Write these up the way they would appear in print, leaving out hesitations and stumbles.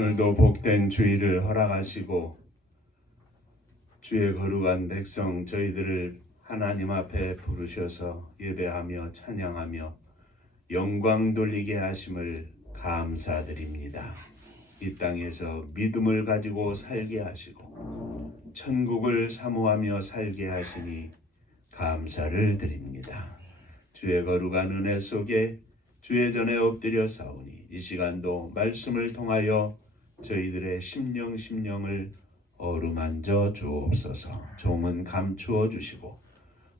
오늘도 복된 주일을 허락하시고 주의 거룩한 백성 저희들을 하나님 앞에 부르셔서 예배하며 찬양하며 영광 돌리게 하심을 감사드립니다. 이 땅에서 믿음을 가지고 살게 하시고 천국을 사모하며 살게 하시니 감사를 드립니다. 주의 거룩한 은혜 속에 주의 전에 엎드려 싸우니 이 시간도 말씀을 통하여 저희들의 심령을 어루만져 주옵소서. 종은 감추어 주시고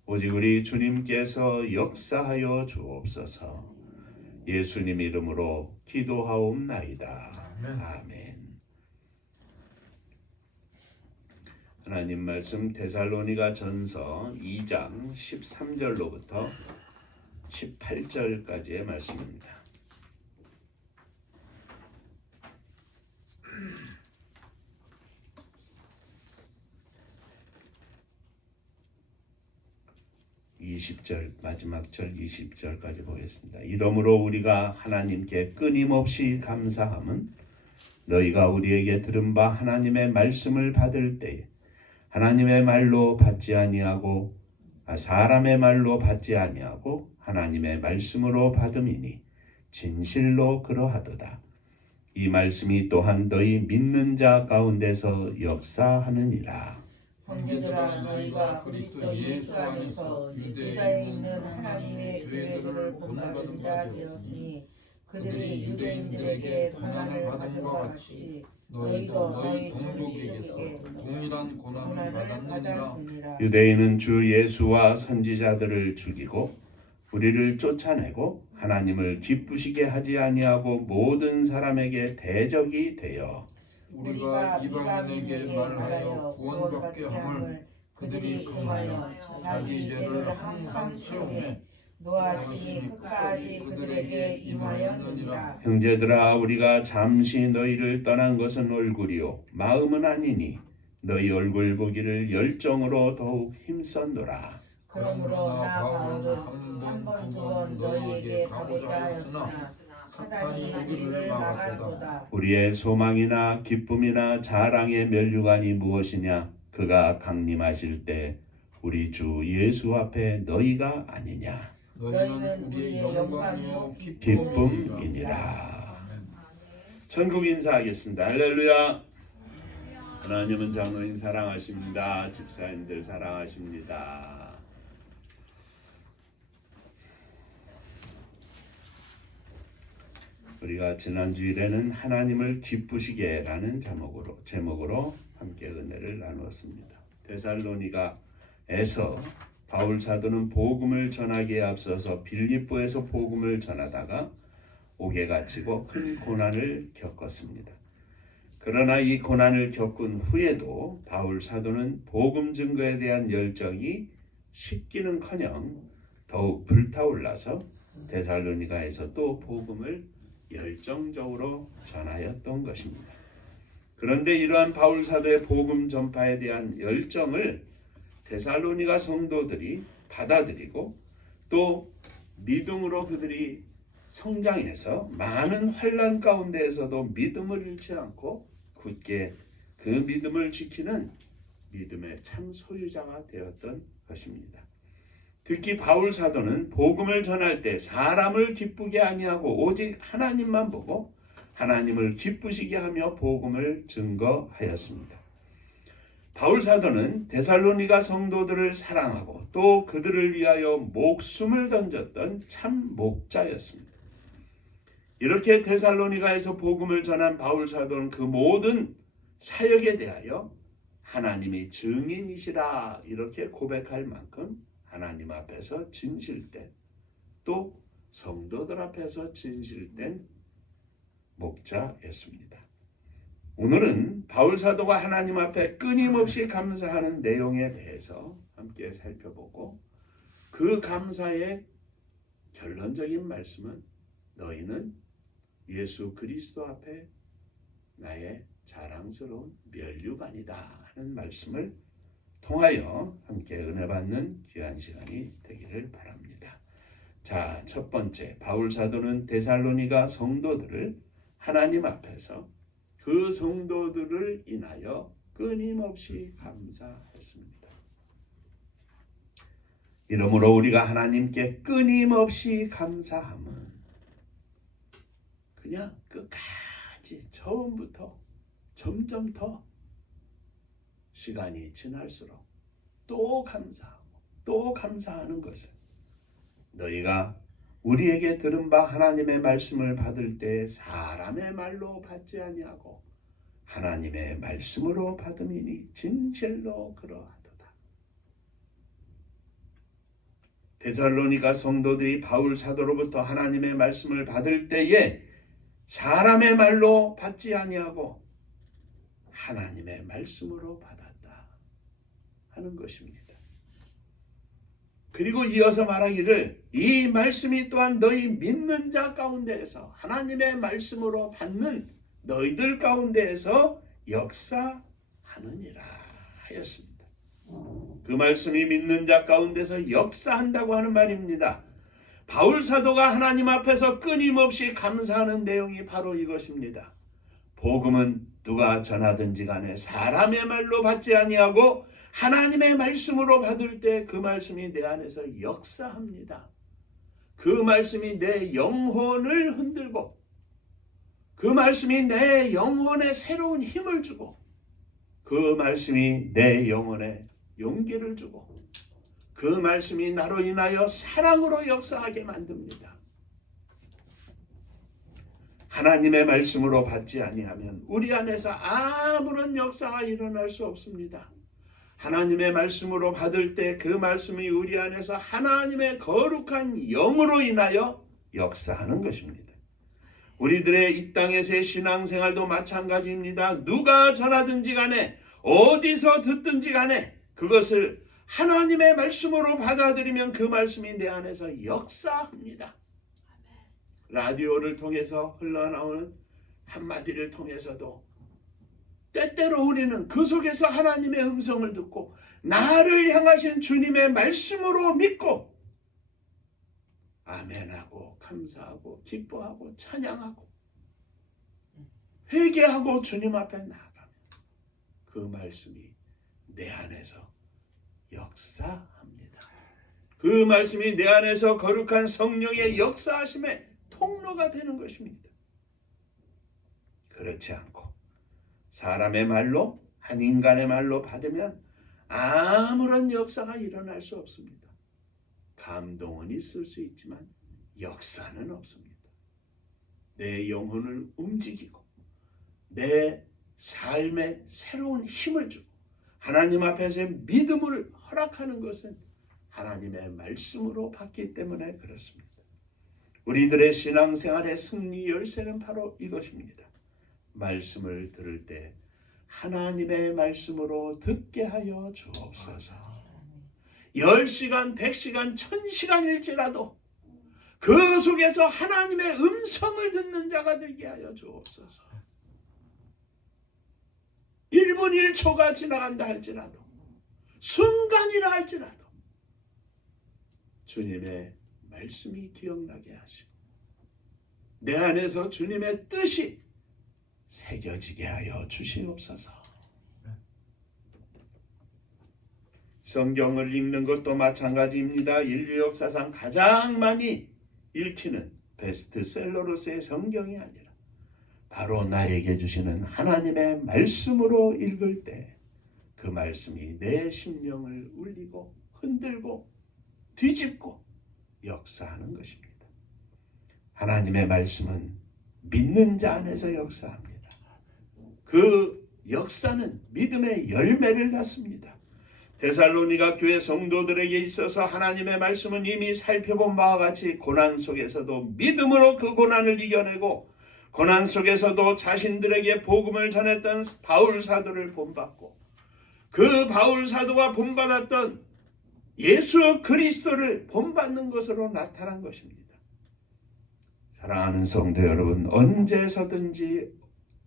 오직 우리 주님께서 역사하여 주옵소서. 예수님 이름으로 기도하옵나이다. 아멘. 하나님 말씀 데살로니가 전서 2장 13절로부터 18절까지의 말씀입니다. 마지막 절 20절까지 보겠습니다. 이러므로 우리가 하나님께 끊임없이 감사함은 너희가 우리에게 들은 바 하나님의 말씀을 받을 때에 하나님의 말로 받지 아니하고 사람의 말로 받지 아니하고 하나님의 말씀으로 받음이니 진실로 그러하도다. 이 말씀이 또한 너희 믿는 자 가운데서 역사하느니라. 형제들아, 너희가 그리스도 예수 안에서 유다에 있는 하나님의 교회들을 본받은 자 되었으니 그들이 유대인들에게 고난을 받은 것 같이 너희도 너희 동족에게 동일한 고난을 받았느니라. 유대인은 주 예수와 선지자들을 죽이고 우리를 쫓아내고 하나님을 기쁘시게 하지 아니하고 모든 사람에게 대적이 되어 우리가 이방인에게 말하여 구원받게 함을 그들이 금하여 자기 죄를 항상 채우매 노하심이 끝까지 그들에게 임하였느니라. 형제들아, 우리가 잠시 너희를 떠난 것은 얼굴이요 마음은 아니니 너희 얼굴 보기를 열정으로 더욱 힘썼노라. 그러므로 나 바울은 한 번 두 번 너희에게 가고자 하였으나 사단이 우리를 막았도다. 우리의 소망이나 기쁨이나 자랑의 면류관이 무엇이냐? 그가 강림하실 때 우리 주 예수 앞에 너희가 아니냐? 너희는 우리의 영광이요 기쁨이니라. 천국 인사하겠습니다. 할렐루야. 하나님은 장로님 사랑하십니다. 집사님들 사랑하십니다. 우리가 지난 주일에는 하나님을 기쁘시게라는 제목으로 함께 은혜를 나누었습니다. 데살로니가에서 바울 사도는 복음을 전하기에 앞서서 빌립보에서 복음을 전하다가 옥에 갇히고 큰 고난을 겪었습니다. 그러나 이 고난을 겪은 후에도 바울 사도는 복음 증거에 대한 열정이 식기는커녕 더욱 불타올라서 데살로니가에서 또 복음을 열정적으로 전하였던 것입니다. 그런데 이러한 바울 사도의 복음 전파에 대한 열정을 데살로니가 성도들이 받아들이고 또 믿음으로 그들이 성장해서 많은 환난 가운데에서도 믿음을 잃지 않고 굳게 그 믿음을 지키는 믿음의 참 소유자가 되었던 것입니다. 특히 바울 사도는 복음을 전할 때 사람을 기쁘게 아니하고 오직 하나님만 보고 하나님을 기쁘시게 하며 복음을 증거하였습니다. 바울 사도는 데살로니가 성도들을 사랑하고 또 그들을 위하여 목숨을 던졌던 참 목자였습니다. 이렇게 데살로니가에서 복음을 전한 바울 사도는 그 모든 사역에 대하여 하나님이 증인이시라 이렇게 고백할 만큼 하나님 앞에서 진실된 또 성도들 앞에서 진실된 목자였습니다. 오늘은 바울 사도가 하나님 앞에 끊임없이 감사하는 내용에 대해서 함께 살펴보고 그 감사의 결론적인 말씀은 너희는 예수 그리스도 앞에 나의 자랑스러운 면류관이다 하는 말씀을 통하여 함께 은혜 받는 귀한 시간이 되기를 바랍니다. 자, 첫 번째, 바울 사도는 데살로니가 성도들을 하나님 앞에서 그 성도들을 인하여 끊임없이 감사했습니다. 이러므로 우리가 하나님께 끊임없이 감사함은 그냥 끝까지 처음부터 점점 더 시간이 지날수록 또 감사하고 또 감사하는 것은 너희가 우리에게 들은 바 하나님의 말씀을 받을 때 사람의 말로 받지 아니하고 하나님의 말씀으로 받음이니 진실로 그러하도다. 데살로니가 성도들이 바울 사도로부터 하나님의 말씀을 받을 때에 사람의 말로 받지 아니하고 하나님의 말씀으로 받았다 하는 것입니다. 그리고 이어서 말하기를 이 말씀이 또한 너희 믿는 자 가운데에서 하나님의 말씀으로 받는 너희들 가운데에서 역사하느니라 하였습니다. 그 말씀이 믿는 자 가운데서 역사한다고 하는 말입니다. 바울 사도가 하나님 앞에서 끊임없이 감사하는 내용이 바로 이것입니다. 복음은 누가 전하든지 간에 사람의 말로 받지 아니하고 하나님의 말씀으로 받을 때 그 말씀이 내 안에서 역사합니다. 그 말씀이 내 영혼을 흔들고 그 말씀이 내 영혼에 새로운 힘을 주고 그 말씀이 내 영혼에 용기를 주고 그 말씀이 나로 인하여 사랑으로 역사하게 만듭니다. 하나님의 말씀으로 받지 아니하면 우리 안에서 아무런 역사가 일어날 수 없습니다. 하나님의 말씀으로 받을 때 그 말씀이 우리 안에서 하나님의 거룩한 영으로 인하여 역사하는 것입니다. 우리들의 이 땅에서의 신앙생활도 마찬가지입니다. 누가 전하든지 간에 어디서 듣든지 간에 그것을 하나님의 말씀으로 받아들이면 그 말씀이 내 안에서 역사합니다. 라디오를 통해서 흘러나오는 한마디를 통해서도 때때로 우리는 그 속에서 하나님의 음성을 듣고 나를 향하신 주님의 말씀으로 믿고 아멘하고 감사하고 기뻐하고 찬양하고 회개하고 주님 앞에 나아가면 그 말씀이 내 안에서 역사합니다. 그 말씀이 내 안에서 거룩한 성령의 역사하심의 통로가 되는 것입니다. 그렇지 않고 사람의 말로 한 인간의 말로 받으면 아무런 역사가 일어날 수 없습니다. 감동은 있을 수 있지만 역사는 없습니다. 내 영혼을 움직이고 내 삶에 새로운 힘을 주고 하나님 앞에서의 믿음을 허락하는 것은 하나님의 말씀으로 받기 때문에 그렇습니다. 우리들의 신앙생활의 승리 열쇠는 바로 이것입니다. 말씀을 들을 때 하나님의 말씀으로 듣게 하여 주옵소서. 10시간, 100시간, 1000시간일지라도 그 속에서 하나님의 음성을 듣는 자가 되게 하여 주옵소서. 1분 1초가 지나간다 할지라도 순간이라 할지라도 주님의 말씀이 기억나게 하시고 내 안에서 주님의 뜻이 새겨지게 하여 주시옵소서. 성경을 읽는 것도 마찬가지입니다. 인류 역사상 가장 많이 읽히는 베스트셀러로서의 성경이 아니라 바로 나에게 주시는 하나님의 말씀으로 읽을 때 그 말씀이 내 심령을 울리고 흔들고 뒤집고 역사하는 것입니다. 하나님의 말씀은 믿는 자 안에서 역사합니다. 그 역사는 믿음의 열매를 낳습니다. 데살로니가 교회 성도들에게 있어서 하나님의 말씀은 이미 살펴본 바와 같이 고난 속에서도 믿음으로 그 고난을 이겨내고 고난 속에서도 자신들에게 복음을 전했던 바울 사도를 본받고 그 바울 사도가 본받았던 예수 그리스도를 본받는 것으로 나타난 것입니다. 사랑하는 성도 여러분, 언제서든지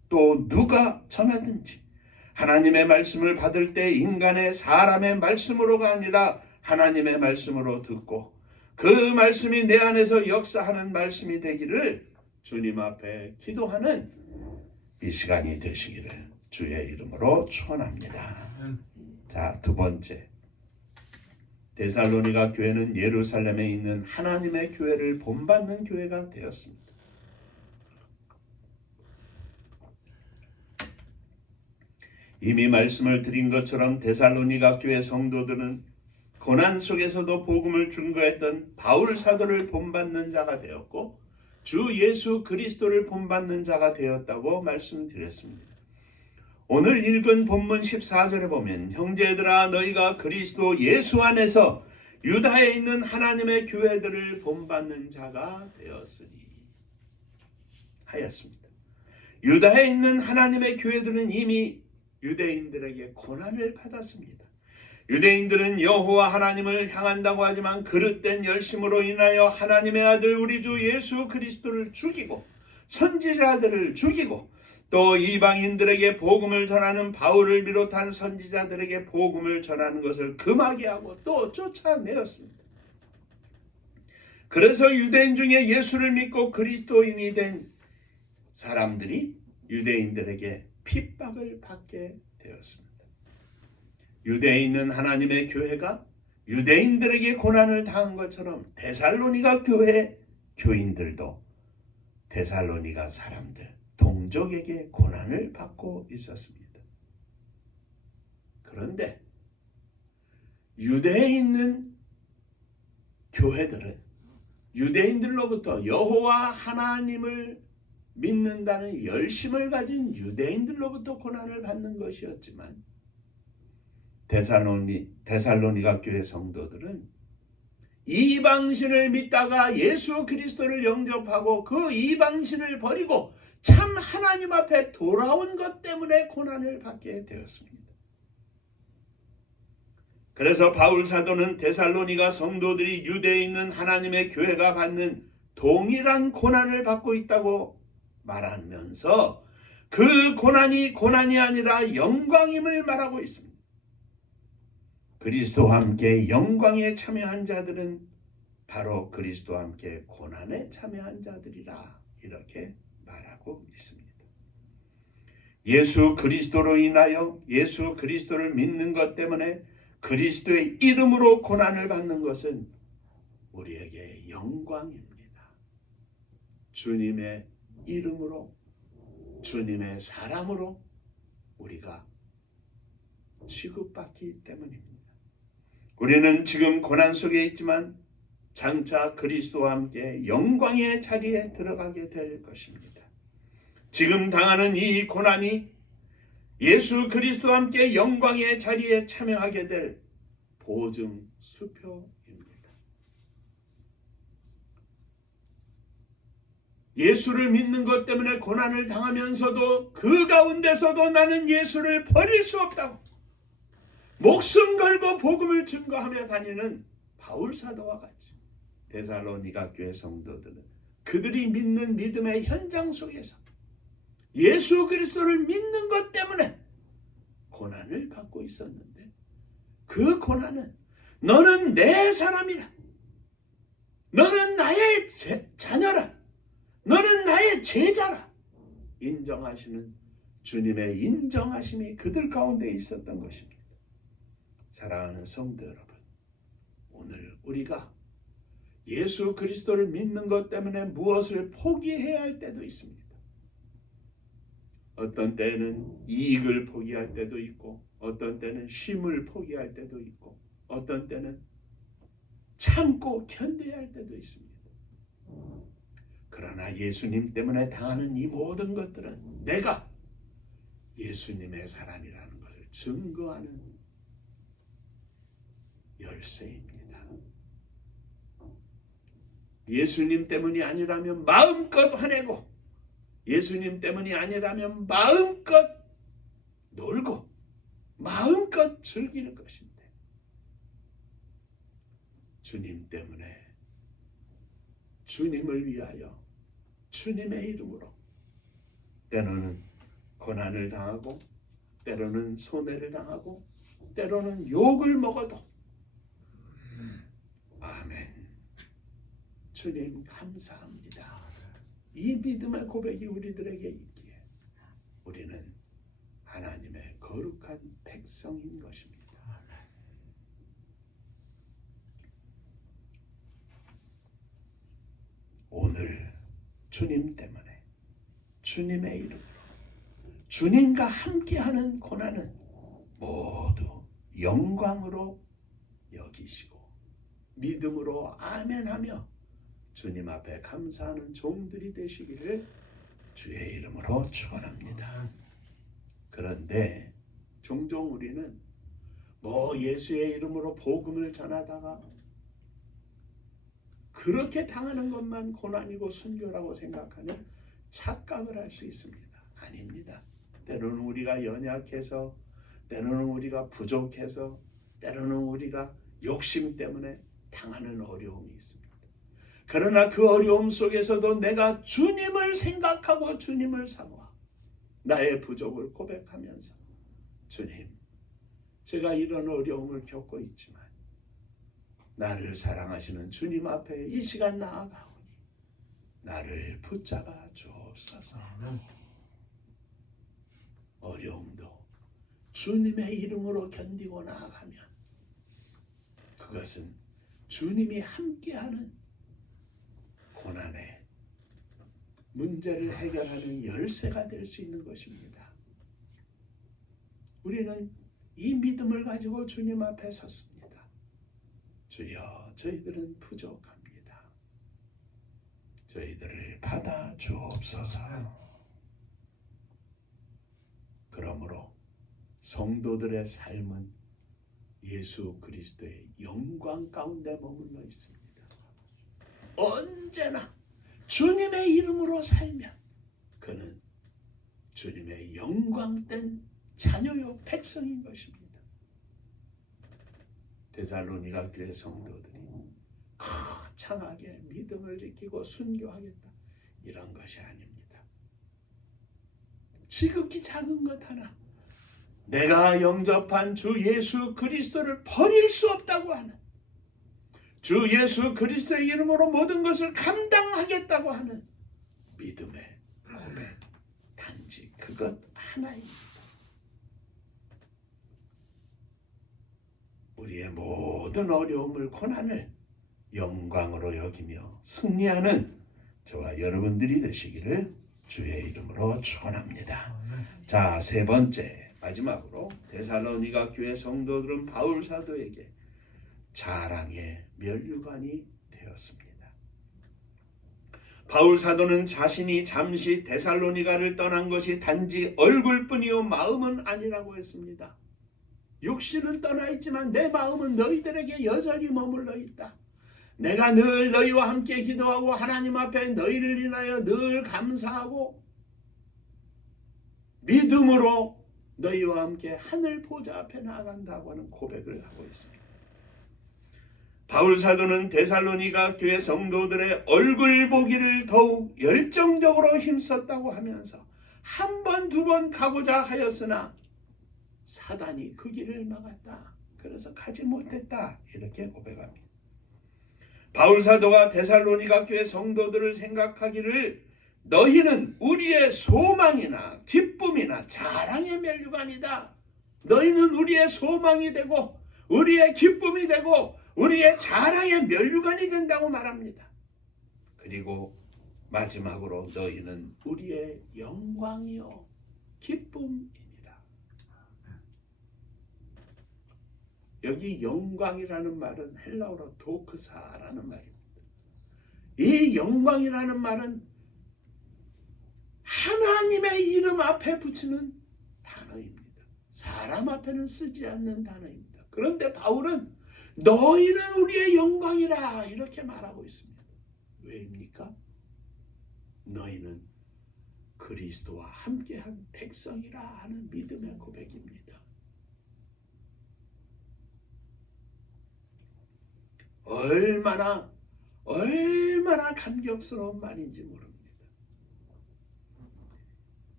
또 누가 전하든지 하나님의 말씀을 받을 때 인간의 사람의 말씀으로가 아니라 하나님의 말씀으로 듣고 그 말씀이 내 안에서 역사하는 말씀이 되기를 주님 앞에 기도하는 이 시간이 되시기를 주의 이름으로 축원합니다. 자, 두 번째, 데살로니가 교회는 예루살렘에 있는 하나님의 교회를 본받는 교회가 되었습니다. 이미 말씀을 드린 것처럼 데살로니가 교회 성도들은 고난 속에서도 복음을 증거했던 바울 사도를 본받는 자가 되었고 주 예수 그리스도를 본받는 자가 되었다고 말씀드렸습니다. 오늘 읽은 본문 14절에 보면 형제들아 너희가 그리스도 예수 안에서 유다에 있는 하나님의 교회들을 본받는 자가 되었으니 하였습니다. 유다에 있는 하나님의 교회들은 이미 유대인들에게 고난을 받았습니다. 유대인들은 여호와 하나님을 향한다고 하지만 그릇된 열심으로 인하여 하나님의 아들 우리 주 예수 그리스도를 죽이고 선지자들을 죽이고 또 이방인들에게 복음을 전하는 바울을 비롯한 선지자들에게 복음을 전하는 것을 금하게 하고 또 쫓아내었습니다. 그래서 유대인 중에 예수를 믿고 그리스도인이 된 사람들이 유대인들에게 핍박을 받게 되었습니다. 유대에 있는 하나님의 교회가 유대인들에게 고난을 당한 것처럼 데살로니가 교회 교인들도 데살로니가 사람들 동족에게 고난을 받고 있었습니다. 그런데 유대에 있는 교회들은 유대인들로부터 여호와 하나님을 믿는다는 열심을 가진 유대인들로부터 고난을 받는 것이었지만 데살로니가 교회 성도들은 이방신을 믿다가 예수 그리스도를 영접하고 그 이방신을 버리고 참 하나님 앞에 돌아온 것 때문에 고난을 받게 되었습니다. 그래서 바울 사도는 데살로니가 성도들이 유대에 있는 하나님의 교회가 받는 동일한 고난을 받고 있다고 말하면서 그 고난이 아니라 영광임을 말하고 있습니다. 그리스도와 함께 영광에 참여한 자들은 바로 그리스도와 함께 고난에 참여한 자들이라 이렇게 말하고 있습니다. 예수 그리스도로 인하여 예수 그리스도를 믿는 것 때문에 그리스도의 이름으로 고난을 받는 것은 우리에게 영광입니다. 주님의 이름으로 주님의 사람으로 우리가 취급받기 때문입니다. 우리는 지금 고난 속에 있지만 장차 그리스도와 함께 영광의 자리에 들어가게 될 것입니다. 지금 당하는 이 고난이 예수 그리스도와 함께 영광의 자리에 참여하게 될 보증 수표입니다. 예수를 믿는 것 때문에 고난을 당하면서도 그 가운데서도 나는 예수를 버릴 수 없다고 목숨 걸고 복음을 증거하며 다니는 바울 사도와 같이 데살로니가 교회 성도들은 그들이 믿는 믿음의 현장 속에서 예수 그리스도를 믿는 것 때문에 고난을 받고 있었는데 그 고난은 너는 내 사람이라, 너는 나의 자녀라, 너는 나의 제자라 인정하시는 주님의 인정하심이 그들 가운데 있었던 것입니다. 사랑하는 성도 여러분, 오늘 우리가 예수 그리스도를 믿는 것 때문에 무엇을 포기해야 할 때도 있습니다. 어떤 때는 이익을 포기할 때도 있고 어떤 때는 쉼을 포기할 때도 있고 어떤 때는 참고 견뎌야 할 때도 있습니다. 그러나 예수님 때문에 당하는 이 모든 것들은 내가 예수님의 사람이라는 것을 증거하는 열쇠입니다. 예수님 때문이 아니라면 마음껏 화내고 예수님 때문이 아니라면 마음껏 놀고 마음껏 즐길 것인데 주님 때문에 주님을 위하여 주님의 이름으로 때로는 고난을 당하고 때로는 손해를 당하고 때로는 욕을 먹어도 아멘. 주님 감사합니다. 이 믿음의 고백이 우리들에게 있기에 우리는 하나님의 거룩한 백성인 것입니다. 오늘 주님 때문에, 주님의 이름으로, 주님과 함께하는 고난은 모두 영광으로 여기시고 믿음으로 아멘하며 주님 앞에 감사하는 종들이 되시기를 주의 이름으로 축원합니다. 그런데 종종 우리는 예수의 이름으로 복음을 전하다가 그렇게 당하는 것만 고난이고 순교라고 생각하는 착각을 할 수 있습니다. 아닙니다. 때로는 우리가 연약해서, 때로는 우리가 부족해서, 때로는 우리가 욕심 때문에 당하는 어려움이 있습니다. 그러나 그 어려움 속에서도 내가 주님을 생각하고 주님을 사모하고 나의 부족을 고백하면서 주님, 제가 이런 어려움을 겪고 있지만 나를 사랑하시는 주님 앞에 이 시간 나아가오니 나를 붙잡아 주옵소서. 어려움도 주님의 이름으로 견디고 나아가면 그것은 주님이 함께하는 고난의 문제를 해결하는 열쇠가 될 수 있는 것입니다. 우리는 이 믿음을 가지고 주님 앞에 섰습니다. 주여, 저희들은 부족합니다. 저희들을 받아 주옵소서. 그러므로 성도들의 삶은 예수 그리스도의 영광 가운데 머물러 있습니다. 언제나 주님의 이름으로 살면 그는 주님의 영광된 자녀요 백성인 것입니다. 데살로니가 교회 성도들이 거창하게 믿음을 지키고 순교하겠다 이런 것이 아닙니다. 지극히 작은 것 하나, 내가 영접한 주 예수 그리스도를 버릴 수 없다고 하는, 주 예수 그리스도의 이름으로 모든 것을 감당하겠다고 하는 믿음의 고백, 단지 그것 하나입니다. 우리의 모든 어려움을, 고난을 영광으로 여기며 승리하는 저와 여러분들이 되시기를 주의 이름으로 축원합니다. 자, 세 번째, 마지막으로 데살로니가 교회 성도들은 바울 사도에게 자랑의 면류관이 되었습니다. 바울 사도는 자신이 잠시 데살로니가를 떠난 것이 단지 얼굴뿐이요 마음은 아니라고 했습니다. 육신은 떠나 있지만 내 마음은 너희들에게 여전히 머물러 있다. 내가 늘 너희와 함께 기도하고 하나님 앞에 너희를 인하여 늘 감사하고 믿음으로 너희와 함께 하늘 보좌 앞에 나아간다고 하는 고백을 하고 있습니다. 바울 사도는 데살로니가 교회 성도들의 얼굴 보기를 더욱 열정적으로 힘썼다고 하면서 한 번, 두 번 가고자 하였으나 사단이 그 길을 막았다. 그래서 가지 못했다. 이렇게 고백합니다. 바울 사도가 데살로니가 교회 성도들을 생각하기를 너희는 우리의 소망이나 기쁨이나 자랑의 면류관이다. 너희는 우리의 소망이 되고 우리의 기쁨이 되고 우리의 자랑의 면류관이 된다고 말합니다. 그리고 마지막으로 너희는 우리의 영광이요 기쁨이니라. 여기 영광이라는 말은 헬라어로 도크사라는 말입니다. 이 영광이라는 말은 하나님의 이름 앞에 붙이는 단어입니다. 사람 앞에는 쓰지 않는 단어입니다. 그런데 바울은 너희는 우리의 영광이라 이렇게 말하고 있습니다. 왜입니까? 너희는 그리스도와 함께한 백성이라 하는 믿음의 고백입니다. 얼마나 감격스러운 말인지 모릅니다.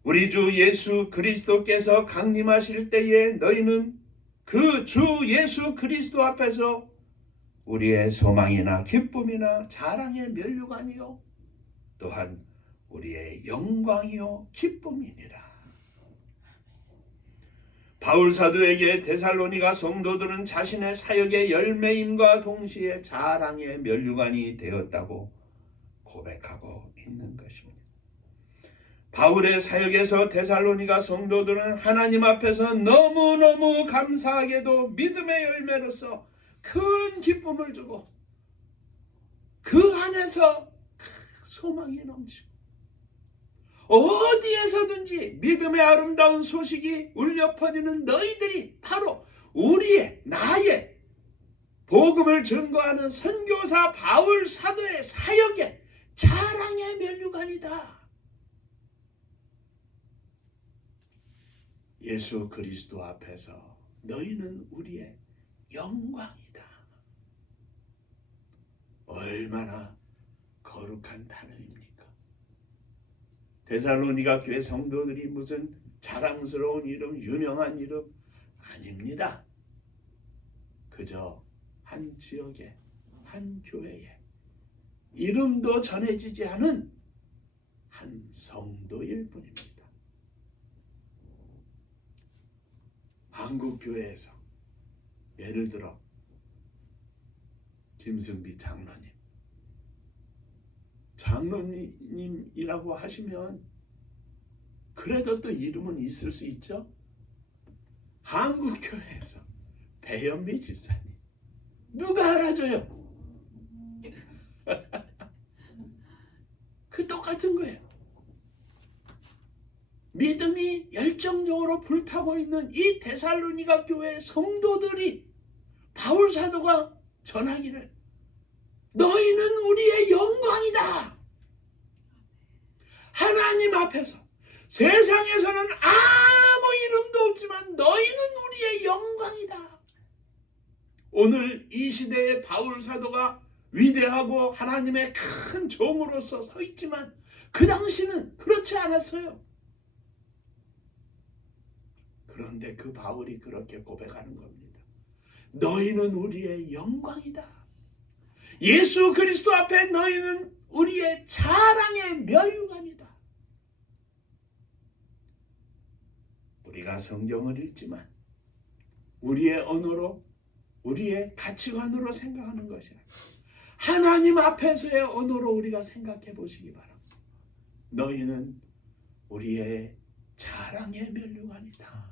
우리 주 예수 그리스도께서 강림하실 때에 너희는 그 주 예수 그리스도 앞에서 우리의 소망이나 기쁨이나 자랑의 면류관이요 또한 우리의 영광이요 기쁨이니라. 바울 사도에게 데살로니가 성도들은 자신의 사역의 열매임과 동시에 자랑의 면류관이 되었다고 고백하고 있는 것입니다. 바울의 사역에서 데살로니가 성도들은 하나님 앞에서 너무너무 감사하게도 믿음의 열매로서 큰 기쁨을 주고 그 안에서 소망이 넘치고 어디에서든지 믿음의 아름다운 소식이 울려 퍼지는 너희들이 바로 나의 복음을 증거하는 선교사 바울 사도의 사역의 자랑의 면류관이다. 예수 그리스도 앞에서 너희는 우리의 영광이다. 얼마나 거룩한 단어입니까? 데살로니가 교회 성도들이 무슨 자랑스러운 이름, 유명한 이름 아닙니다. 그저 한 지역의 한 교회에 이름도 전해지지 않은 한 성도일 뿐입니다. 한국 교회에서 예를 들어 김승비 장로님이라고 하시면 그래도 또 이름은 있을 수 있죠. 한국 교회에서 배현미 집사님 누가 알아줘요? 그 똑같은 거예요. 믿음이 열정적으로 불타고 있는 이 데살로니가 교회 성도들이 바울 사도가 전하기를 너희는 우리의 영광이다. 하나님 앞에서 세상에서는 아무 이름도 없지만 너희는 우리의 영광이다. 오늘 이 시대의 바울 사도가 위대하고 하나님의 큰 종으로서 서 있지만 그 당시는 그렇지 않았어요. 그런데 그 바울이 그렇게 고백하는 겁니다. 너희는 우리의 영광이다. 예수 그리스도 앞에 너희는 우리의 자랑의 면류관이다. 우리가 성경을 읽지만 우리의 언어로 우리의 가치관으로 생각하는 것이 아니라 하나님 앞에서의 언어로 우리가 생각해 보시기 바랍니다. 너희는 우리의 자랑의 면류관이다.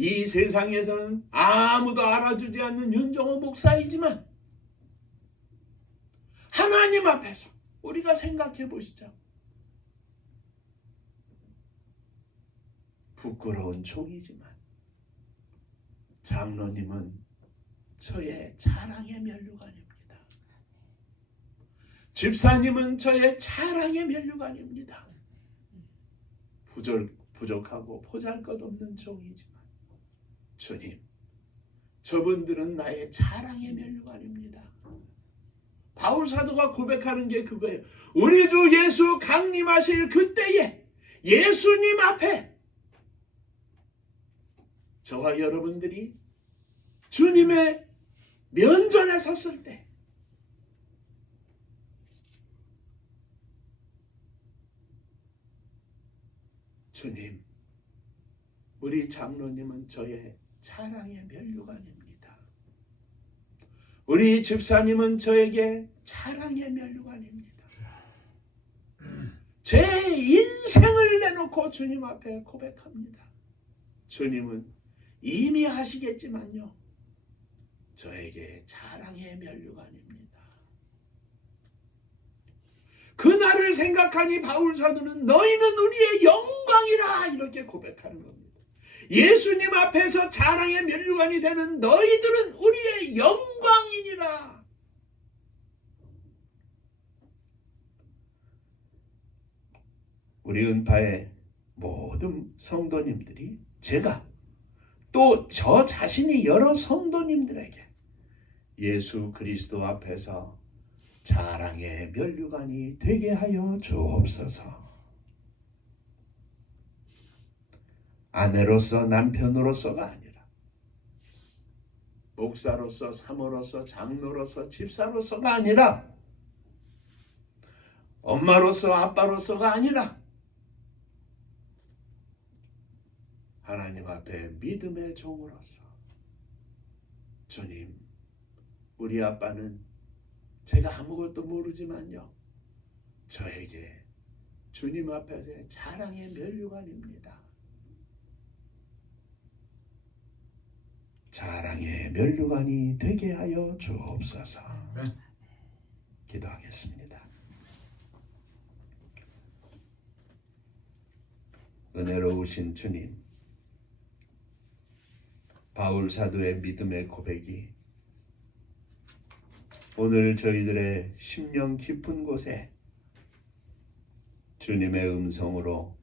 이 세상에서는 아무도 알아주지 않는 윤정호 목사이지만 하나님 앞에서 우리가 생각해 보시죠. 부끄러운 종이지만 장로님은 저의 자랑의 면류관입니다. 집사님은 저의 자랑의 면류관입니다. 부족하고 보잘것없는 종이지만 주님, 저분들은 나의 자랑의 면류관입니다. 바울 사도가 고백하는 게 그거예요. 우리 주 예수 강림하실 그때에 예수님 앞에 저와 여러분들이 주님의 면전에 섰을 때 주님, 우리 장로님은 저의 자랑의 면류관입니다. 우리 집사님은 저에게 자랑의 면류관입니다. 제 인생을 내놓고 주님 앞에 고백합니다. 주님은 이미 하시겠지만요, 저에게 자랑의 면류관입니다. 그날을 생각하니 바울 사도는 너희는 우리의 영광이라 이렇게 고백하는 겁니다. 예수님 앞에서 자랑의 면류관이 되는 너희들은 우리의 영광이니라. 우리 은파의 모든 성도님들이 제가 또 저 자신이 여러 성도님들에게 예수 그리스도 앞에서 자랑의 면류관이 되게 하여 주옵소서. 아내로서 남편으로서가 아니라 목사로서 사모로서 장로로서 집사로서가 아니라 엄마로서 아빠로서가 아니라 하나님 앞에 믿음의 종으로서 주님, 우리 아빠는 제가 아무것도 모르지만요, 저에게 주님 앞에서 자랑의 면류관입니다. 자랑의 면류관이 되게 하여 주옵소서. 기도하겠습니다. 은혜로우신 주님, 바울 사도의 믿음의 고백이 오늘 저희들의 심령 깊은 곳에 주님의 음성으로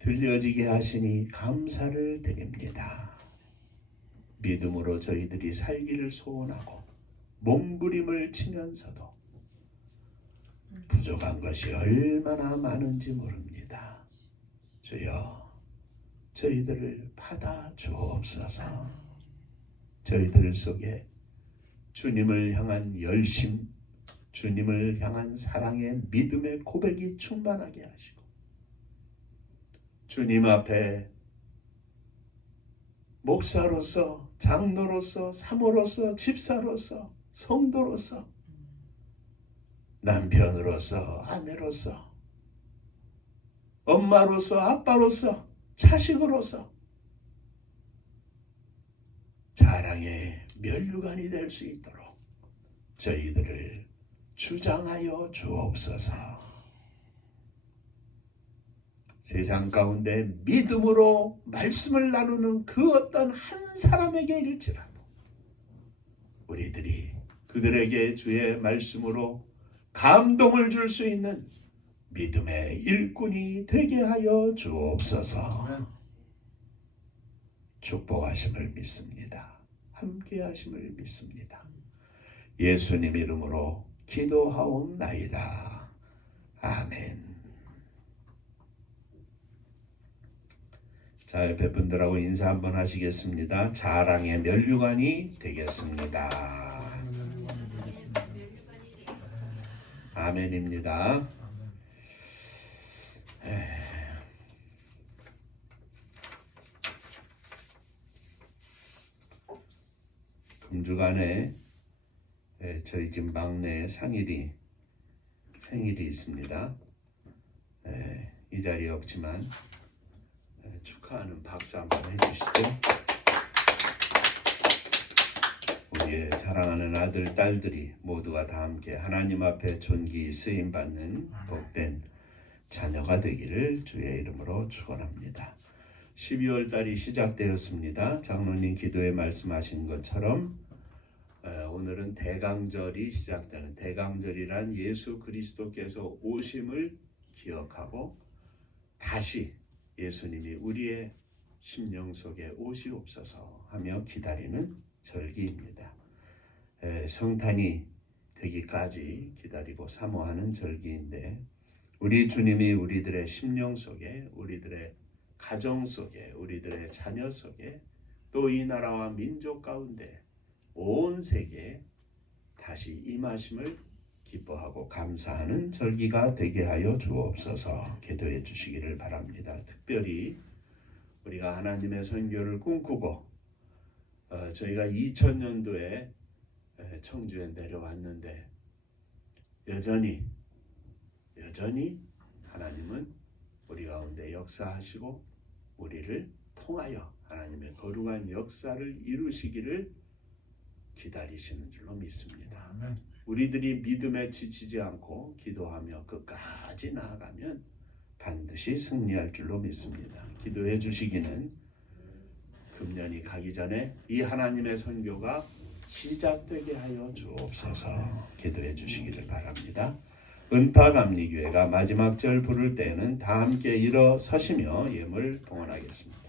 들려지게 하시니 감사를 드립니다. 믿음으로 저희들이 살기를 소원하고 몸부림을 치면서도 부족한 것이 얼마나 많은지 모릅니다. 주여, 저희들을 받아 주옵소서. 저희들 속에 주님을 향한 열심, 주님을 향한 사랑의 믿음의 고백이 충만하게 하시고, 주님 앞에 목사로서, 장로로서, 사모로서, 집사로서, 성도로서, 남편으로서, 아내로서, 엄마로서, 아빠로서, 자식으로서 자랑의 면류관이 될 수 있도록 저희들을 주장하여 주옵소서. 세상 가운데 믿음으로 말씀을 나누는 그 어떤 한 사람에게 일지라도 우리들이 그들에게 주의 말씀으로 감동을 줄 수 있는 믿음의 일꾼이 되게 하여 주옵소서. 축복하심을 믿습니다. 함께 하심을 믿습니다. 예수님 이름으로 기도하옵나이다. 아멘. 자, 옆에 분들하고 인사 한번 하시겠습니다. 자랑의 면류관이 되겠습니다. 아멘입니다. 금주간에 저희 집 막내의 생일이 있습니다. 이 자리에 없지만 축하하는 박수 한번 해주시죠. 우리의 사랑하는 아들, 딸들이 모두가 다 함께 하나님 앞에 존귀 쓰임받는 복된 자녀가 되기를 주의 이름으로 축원합니다. 12월 달이 시작되었습니다. 장로님 기도에 말씀하신 것처럼 오늘은 대강절이 시작되는, 대강절이란 예수 그리스도께서 오심을 기억하고 다시 예수님이 우리의 심령 속에 오시옵소서 하며 기다리는 절기입니다. 성탄이 되기까지 기다리고 사모하는 절기인데, 우리 주님이 우리들의 심령 속에, 우리들의 가정 속에, 우리들의 자녀 속에, 또 이 나라와 민족 가운데 온 세계에 다시 임하심을 기뻐하고 감사하는 절기가 되게 하여 주옵소서. 기도해 주시기를 바랍니다. 특별히 우리가 하나님의 선교를 꿈꾸고 저희가 2000년도에 청주에 내려왔는데 여전히 하나님은 우리 가운데 역사하시고 우리를 통하여 하나님의 거룩한 역사를 이루시기를 기다리시는 줄로 믿습니다. 우리들이 믿음에 지치지 않고 기도하며 끝까지 나아가면 반드시 승리할 줄로 믿습니다. 기도해 주시기는 금년이 가기 전에 이 하나님의 선교가 시작되게 하여 주옵소서. 기도해 주시기를 바랍니다. 은파감리교회가 마지막 절 부를 때에는 다 함께 일어서시며 예물 봉헌하겠습니다.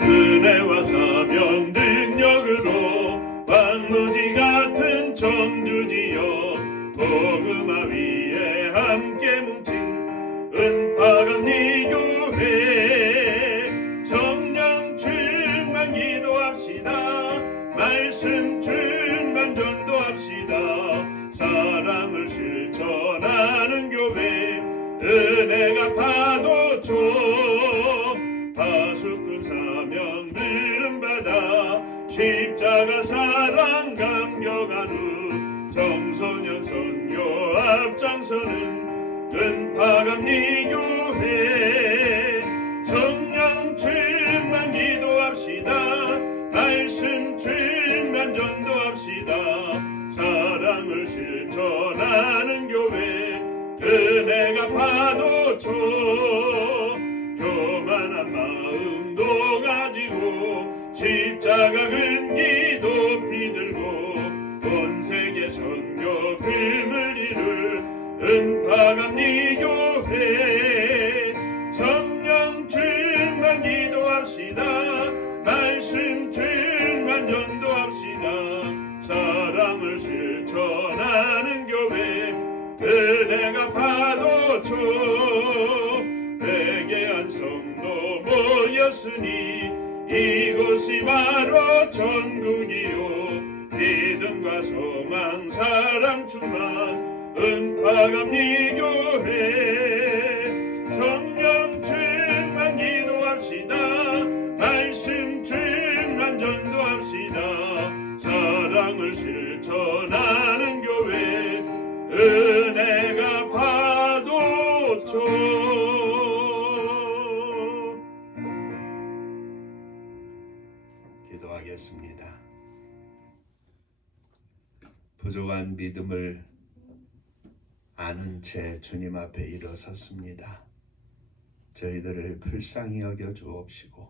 은혜와 사명 능력으로 반무지 같은 천주지여 복음화 위에 함께 뭉친 은파감 기도합시다. 말씀 충만 전도합시다. 사랑을 실천하는 교회 은혜가 파도쳐 파수꾼 사명들은 받아 십자가 사랑 감격한 후 청소년 선교 앞장서는 은파감리 교회 성령 충만 기도합시다. 말씀 충만 전도합시다. 사랑을 실천하는 교회 은혜가 파도쳐 교만한 마음도 가지고 십자가 근기 높이 들고 온 세계 선교 금을 이룰 은파감리 교회 성령 충만 기도합시다. 말씀 충만 전도합시다. 사랑을 실천하는 교회 은혜가 파도쳐 회개한 성도 모였으니 이곳이 바로 천국이요 믿음과 소망 사랑 충만 은파감리 교회 성령 충만 기도합시다. 말씀 충만 전도합시다. 사랑을 실천하는 교회 은혜가 파도쳐 기도하겠습니다. 부족한 믿음을 아는 채 주님 앞에 일어섰습니다. 저희들을 불쌍히 여겨 주옵시고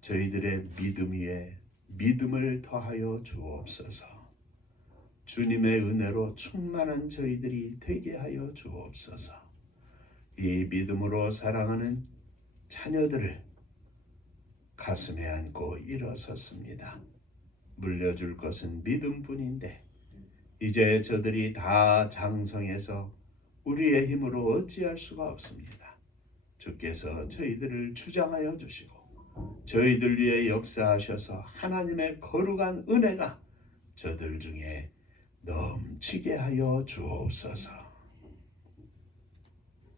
저희들의 믿음 위에 믿음을 더하여 주옵소서. 주님의 은혜로 충만한 저희들이 되게 하여 주옵소서. 이 믿음으로 사랑하는 자녀들을 가슴에 안고 일어섰습니다. 물려줄 것은 믿음뿐인데 이제 저들이 다 장성해서 우리의 힘으로 어찌할 수가 없습니다. 주께서 저희들을 주장하여 주시고 저희들 위해 역사하셔서 하나님의 거룩한 은혜가 저들 중에 넘치게 하여 주옵소서.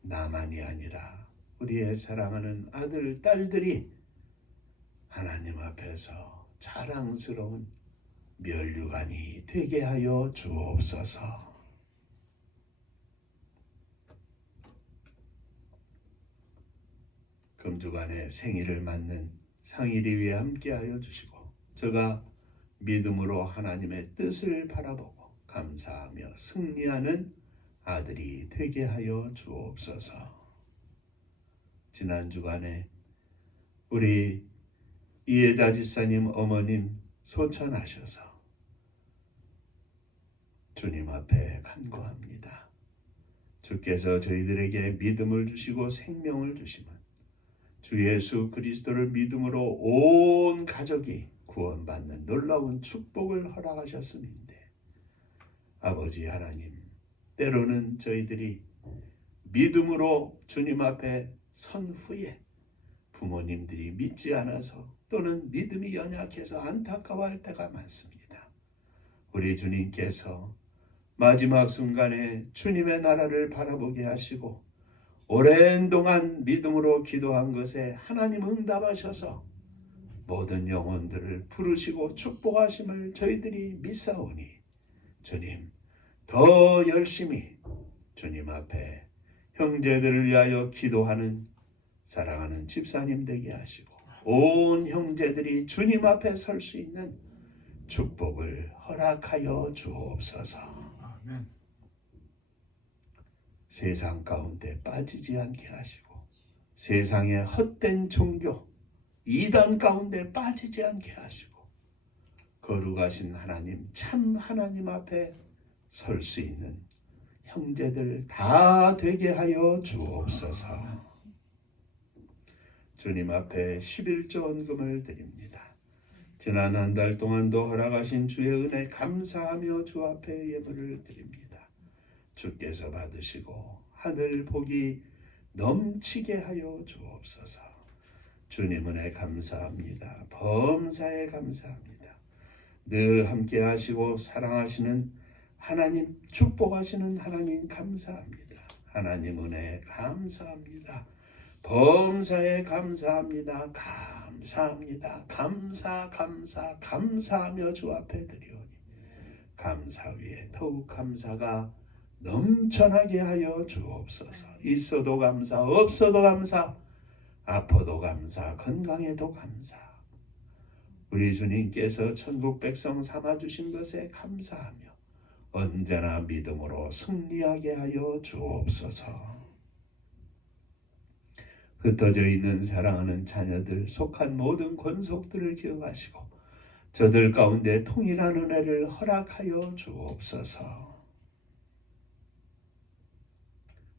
나만이 아니라 우리의 사랑하는 아들, 딸들이 하나님 앞에서 자랑스러운 면류관이 되게 하여 주옵소서. 금주간의 생일을 맞는 상일이 위에 함께하여 주시고 저가 믿음으로 하나님의 뜻을 바라보고 감사하며 승리하는 아들이 되게 하여 주옵소서. 지난 주간에 우리 이혜자 집사님 어머님 소천하셔서 주님 앞에 간구합니다. 주께서 저희들에게 믿음을 주시고 생명을 주시면 주 예수 그리스도를 믿음으로 온 가족이 구원받는 놀라운 축복을 허락하셨음인데 아버지 하나님, 때로는 저희들이 믿음으로 주님 앞에 선 후에 부모님들이 믿지 않아서 또는 믿음이 연약해서 안타까워할 때가 많습니다. 우리 주님께서 마지막 순간에 주님의 나라를 바라보게 하시고 오랜 동안 믿음으로 기도한 것에 하나님 응답하셔서 모든 영혼들을 부르시고 축복하심을 저희들이 믿사오니 주님 더 열심히 주님 앞에 형제들을 위하여 기도하는 사랑하는 집사님 되게 하시고 온 형제들이 주님 앞에 설 수 있는 축복을 허락하여 주옵소서. 아멘. 세상 가운데 빠지지 않게 하시고 세상의 헛된 종교 이단 가운데 빠지지 않게 하시고 거룩하신 하나님 참 하나님 앞에 설 수 있는 형제들 다 되게 하여 주옵소서. 주님 앞에 11조 헌금을 드립니다. 지난 한 달 동안도 허락하신 주의 은혜 감사하며 주 앞에 예물을 드립니다. 주께서 받으시고 하늘 복이 넘치게 하여 주옵소서. 주님 은혜 감사합니다. 범사에 감사합니다. 늘 함께 하시고 사랑하시는 하나님, 축복하시는 하나님 감사합니다. 하나님 은혜 감사합니다. 범사에 감사합니다. 감사합니다. 감사하며 주 앞에 드리오니 감사 위에 더욱 감사가 넘쳐나게 하여 주옵소서. 있어도 감사, 없어도 감사, 아파도 감사, 건강에도 감사. 우리 주님께서 천국 백성 삼아주신 것에 감사하며 언제나 믿음으로 승리하게 하여 주옵소서. 흩어져 있는 사랑하는 자녀들, 속한 모든 권속들을 기억하시고 저들 가운데 통일한 은혜를 허락하여 주옵소서.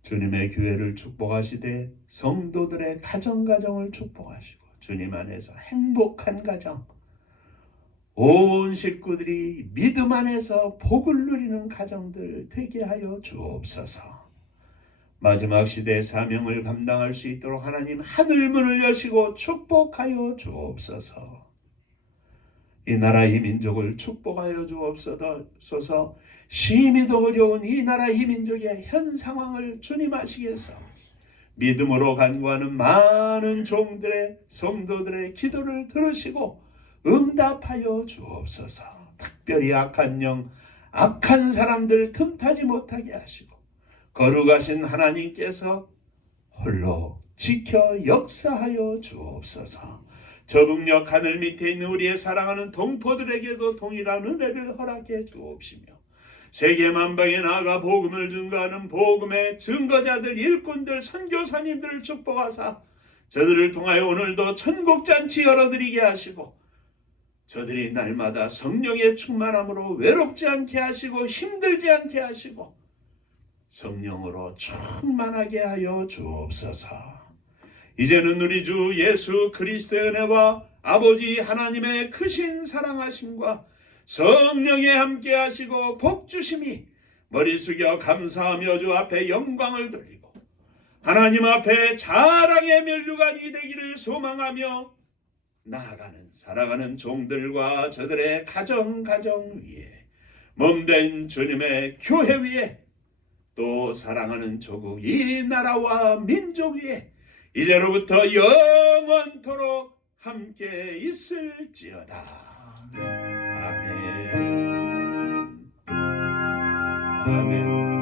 주님의 교회를 축복하시되 성도들의 가정을 축복하시고 주님 안에서 행복한 가정, 온 식구들이 믿음 안에서 복을 누리는 가정들 되게 하여 주옵소서. 마지막 시대 사명을 감당할 수 있도록 하나님 하늘문을 여시고 축복하여 주옵소서. 이 나라 이 민족을 축복하여 주옵소서. 심히 더 어려운 이 나라 이 민족의 현 상황을 주님 아시겠어. 믿음으로 간구하는 많은 종들의 성도들의 기도를 들으시고 응답하여 주옵소서. 특별히 악한 영, 악한 사람들 틈타지 못하게 하시고 거룩하신 하나님께서 홀로 지켜 역사하여 주옵소서. 저북녘 하늘 밑에 있는 우리의 사랑하는 동포들에게도 동일한 은혜를 허락해 주옵시며 세계 만방에 나아가 복음을 증거하는 복음의 증거자들, 일꾼들, 선교사님들을 축복하사 저들을 통하여 오늘도 천국잔치 열어드리게 하시고 저들이 날마다 성령의 충만함으로 외롭지 않게 하시고 힘들지 않게 하시고 성령으로 충만하게 하여 주옵소서. 이제는 우리 주 예수 그리스도의 은혜와 아버지 하나님의 크신 사랑하심과 성령의 함께 하시고 복주심이 머리 숙여 감사하며 주 앞에 영광을 돌리고 하나님 앞에 자랑의 면류관이 되기를 소망하며 나아가는 사랑하는 종들과 저들의 가정 위에 몸된 주님의 교회 위에 또 사랑하는 조국 이 나라와 민족 위에 이제로부터 영원토록 함께 있을지어다. 아멘. 아멘.